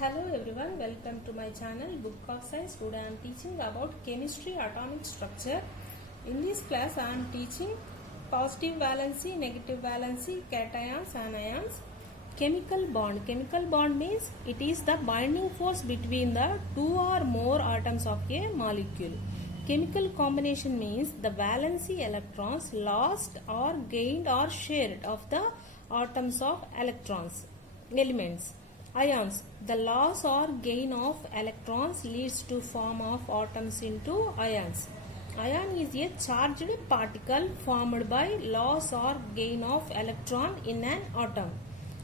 Hello everyone, welcome to my channel Book of Science. Today I am teaching about chemistry atomic structure. In this class I am teaching positive valency, negative valency, cations, anions. Chemical bond. Chemical bond means it is the binding force between the two or more atoms of a molecule. Chemical combination means the valency electrons lost or gained or shared of the atoms of elements. Ions. The loss or gain of electrons leads to form of atoms into ions. Ion is a charged particle formed by loss or gain of electron in an atom.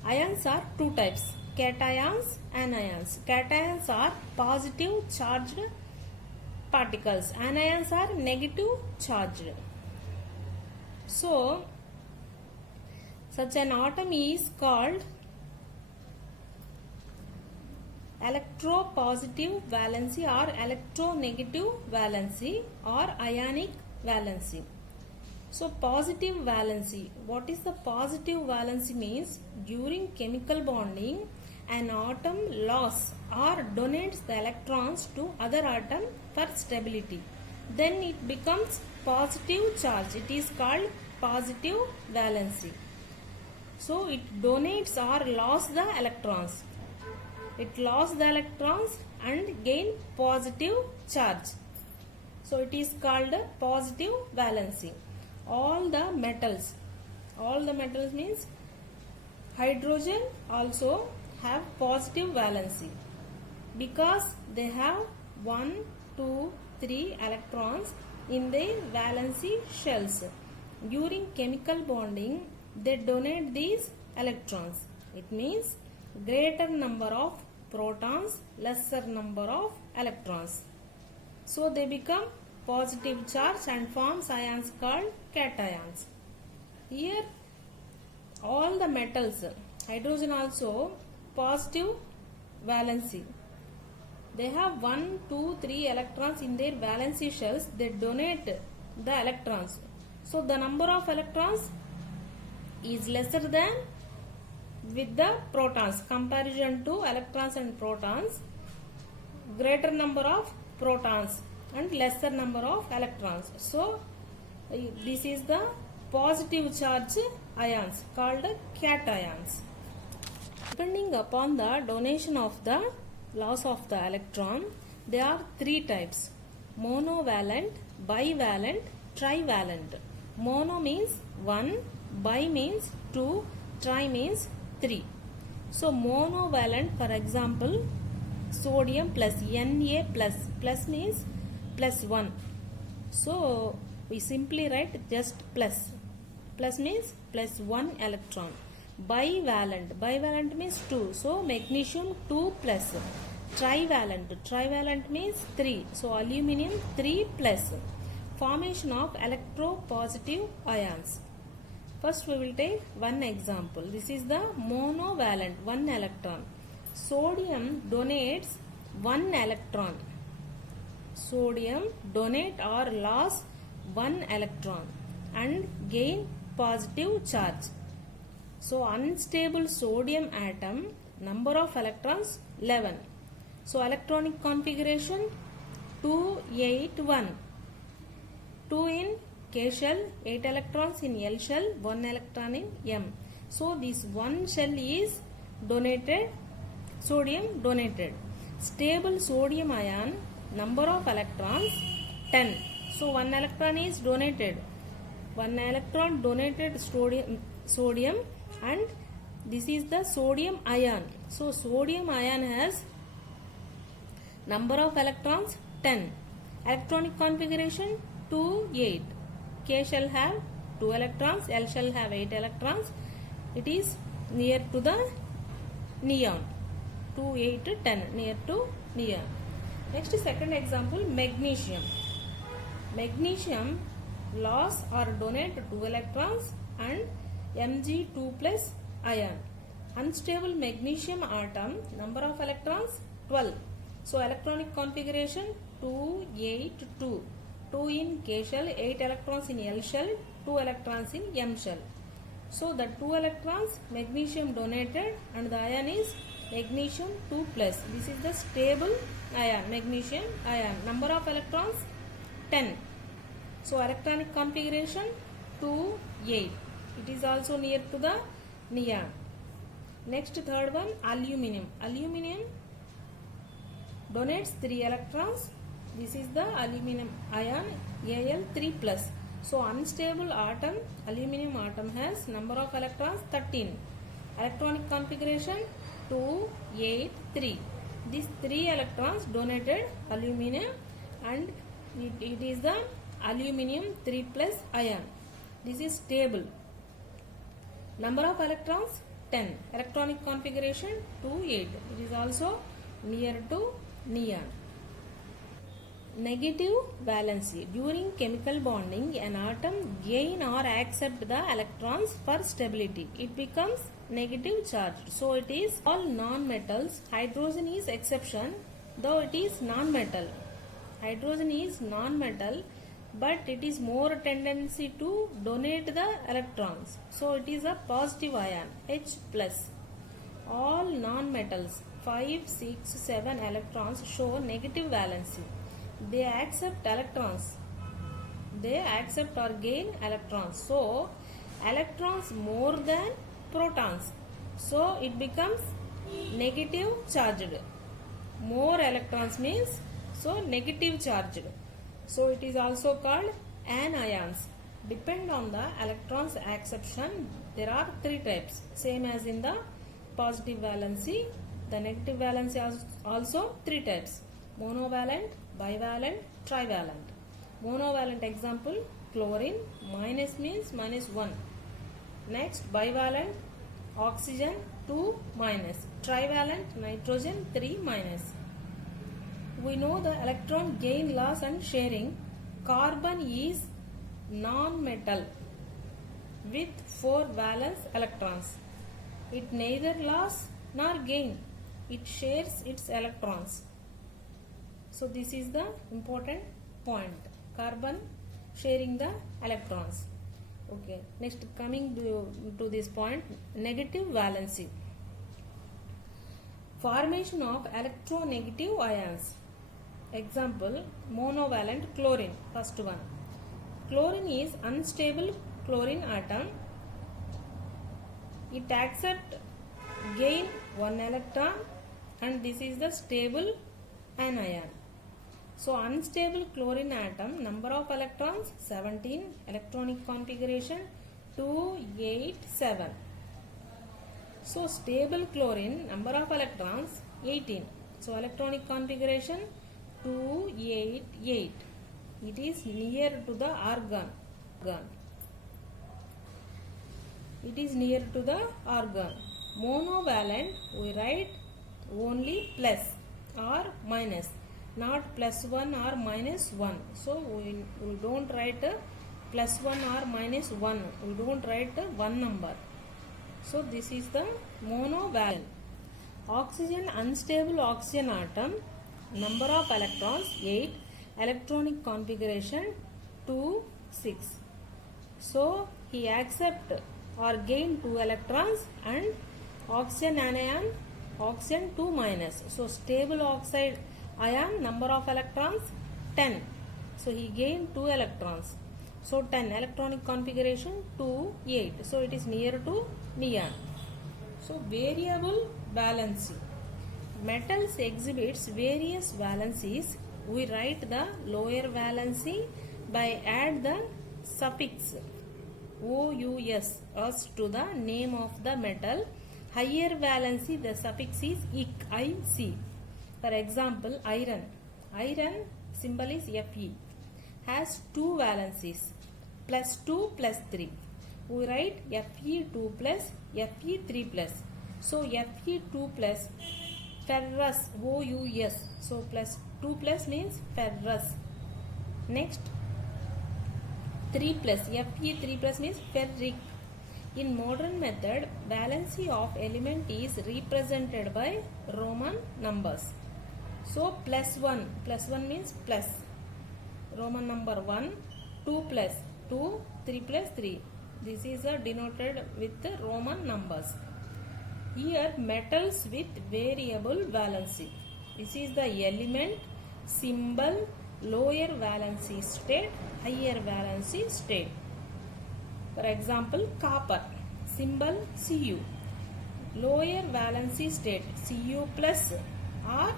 Ions are two types, cations and anions. Cations are positive charged particles. Anions are negative charged. So, such an atom is called electropositive valency or electronegative valency or ionic valency. So positive valency. What is the positive valency means? During chemical bonding, an atom loss or donates the electrons to other atom for stability. Then it becomes positive charge. It is called positive valency. So it donates or lost the electrons. It lost the electrons and gain positive charge. So it is called positive valency. All the metals means hydrogen also have positive valency because they have 1, 2, 3 electrons in their valency shells. During chemical bonding, they donate these electrons. It means greater number of protons, lesser number of electrons. So they become positive charge and forms ions called cations. Here all the metals, hydrogen also positive valency. They have 1, 2, 3 electrons in their valency shells. They donate the electrons. So the number of electrons is lesser than with the protons. Comparison to electrons and protons, greater number of protons and lesser number of electrons. So this is the positive charge ions called cations. Depending upon the donation of the loss of the electron, there are three types: monovalent, bivalent, trivalent. Mono means 1, bi means 2, tri means 3. So monovalent, for example, sodium plus Na plus means plus 1. So we simply write just plus. Plus means plus 1 electron. Bivalent means 2. So magnesium 2 plus. Trivalent means 3. So aluminium 3 plus. Formation of electropositive ions. First we will take one example. This is the monovalent, 1 electron. Sodium donates 1 electron. Sodium donate or loss 1 electron and gain positive charge. So unstable sodium atom, number of electrons 11. So electronic configuration 2, 8, 1. 2 in K shell, 8 electrons in L shell, 1 electron in M. So this one shell is donated, sodium donated. Stable sodium ion, number of electrons 10. So 1 electron is donated. 1 electron donated sodium and this is the sodium ion. So sodium ion has number of electrons 10. Electronic configuration 2, 8. K shall have 2 electrons, L shall have 8 electrons. It is near to the neon. 2, 8, 10, near to neon. Next, second example, magnesium. Magnesium loss or donate 2 electrons and Mg2 plus ion. Unstable magnesium atom, number of electrons 12. So electronic configuration 2, 8, 2. 2 in K shell, 8 electrons in L shell, 2 electrons in M shell. So the 2 electrons magnesium donated and the ion is magnesium 2 plus. This is the stable ion, magnesium ion. Number of electrons 10. So electronic configuration 2, 8. It is also near to the neon. Next, third one, aluminum. Aluminum donates 3 electrons. This is the aluminum ion Al3 plus. So unstable atom, aluminum atom has number of electrons 13. Electronic configuration 2, 8, 3. These 3 electrons donated aluminum, and it is the aluminum 3 plus ion. This is stable. Number of electrons 10. Electronic configuration 2, 8. It is also near to neon. Negative valency. During chemical bonding, an atom gain or accept the electrons for stability. It becomes negative charge. So it is all non-metals. Hydrogen is exception, though it is non-metal. Hydrogen is non-metal, but it is more tendency to donate the electrons. So it is a positive ion, H plus. All non-metals 5, 6, 7 electrons show negative valency. They accept electrons. They accept or gain electrons. So electrons more than protons. So it becomes negative charged. More electrons means so negative charged. So it is also called anions. Depend on the electrons acception. There are 3 types. Same as in the positive valency. The negative valency also 3 types. Monovalent, bivalent, trivalent. Monovalent example chlorine, minus means minus 1. Next bivalent, oxygen 2 minus. Trivalent, nitrogen 3 minus. We know the electron gain, loss and sharing. Carbon is non-metal with 4 valence electrons. It neither loss nor gain. It shares its electrons. So this is the important point. Carbon sharing the electrons. Okay. Next, coming to this point, negative valency. Formation of electronegative ions. Example, monovalent chlorine. First one. Chlorine is unstable chlorine atom. It accepts gain 1 electron, and this is the stable anion. So unstable chlorine atom, number of electrons 17. Electronic configuration 2, 8, 7. So stable chlorine, number of electrons 18. So electronic configuration 2, 8, 8. It is near to the argon. It is near to the argon. Monovalent, we write only plus or minus, not plus 1 or minus 1. So we don't write plus 1 or minus 1. We don't write one number. So this is the monovalent. Oxygen, unstable oxygen atom, number of electrons 8. Electronic configuration 2, 6. So he accept or gain 2 electrons, and oxygen anion, oxygen 2 minus. So stable oxide ion, number of electrons 10. So he gained 2 electrons. So 10. Electronic configuration 2, 8. So it is near to neon. So variable valency. Metals exhibits various valencies. We write the lower valency by add the suffix OUS as to the name of the metal. Higher valency, the suffix is IC. For example, iron. Iron symbol is Fe. Has 2 valencies, plus 2 plus 3. We write Fe2 plus Fe3 plus. So Fe2 plus ferrous, OUS. So plus 2 plus means ferrous. Next 3 plus, Fe3 plus means ferric. In modern method, valency of element is represented by Roman numbers. So plus 1 means plus. Roman number 1, 2 plus 2, 3 plus 3. This is denoted with the Roman numbers. Here metals with variable valency. This is the element, symbol, lower valency state, higher valency state. For example, copper, symbol Cu. Lower valency state Cu plus or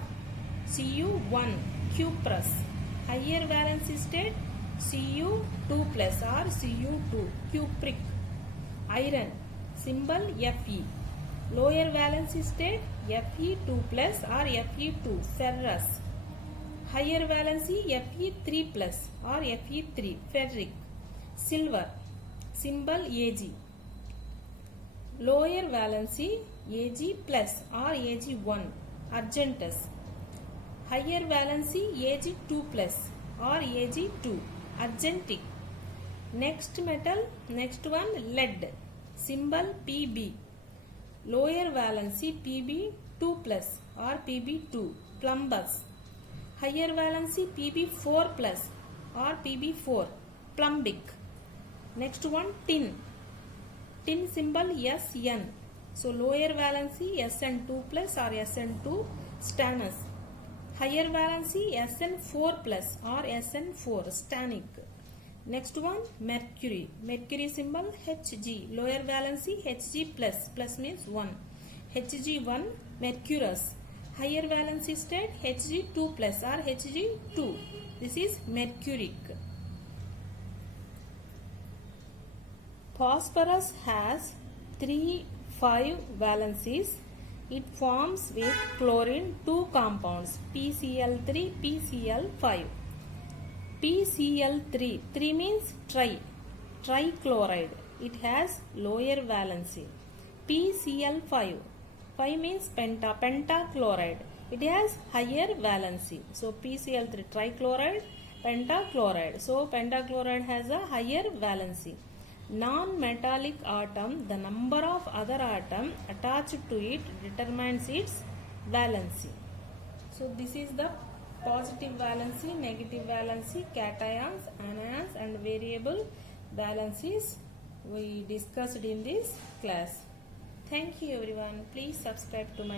Cu1 cuprous. Higher valency state Cu2 plus or Cu2 cupric. Iron, symbol Fe. Lower valency state Fe2 plus or Fe2 ferrous. Higher valency Fe3 plus or Fe3 ferric. Silver, symbol Ag. Lower valency Ag plus or Ag1 argentus. Higher valency Ag2 plus or Ag2 argentic. Next metal, next one lead, symbol Pb. Lower valency Pb2 plus or Pb2 plumbous. Higher valency Pb4 plus or Pb4 plumbic. Next one tin. Tin symbol Sn. So lower valency Sn2 plus or Sn2 stannous. Higher valency Sn4 plus or Sn4 stannic. Next one mercury. Mercury symbol Hg. Lower valency Hg plus. Plus means 1. Hg1 mercurous. Higher valency state Hg2 plus or Hg2. This is mercuric. Phosphorus has 3,5 valencies. It forms with chlorine 2 compounds PCl3, PCl5. PCl3, 3 means trichloride. It has lower valency. PCl5, 5 means pentachloride. It has higher valency. So PCl3 trichloride, pentachloride. So pentachloride has a higher valency. Non-metallic atom, the number of other atoms attached to it determines its valency. So this is the positive valency, negative valency, cations, anions and variable valencies we discussed in this class. Thank you everyone. Please subscribe to my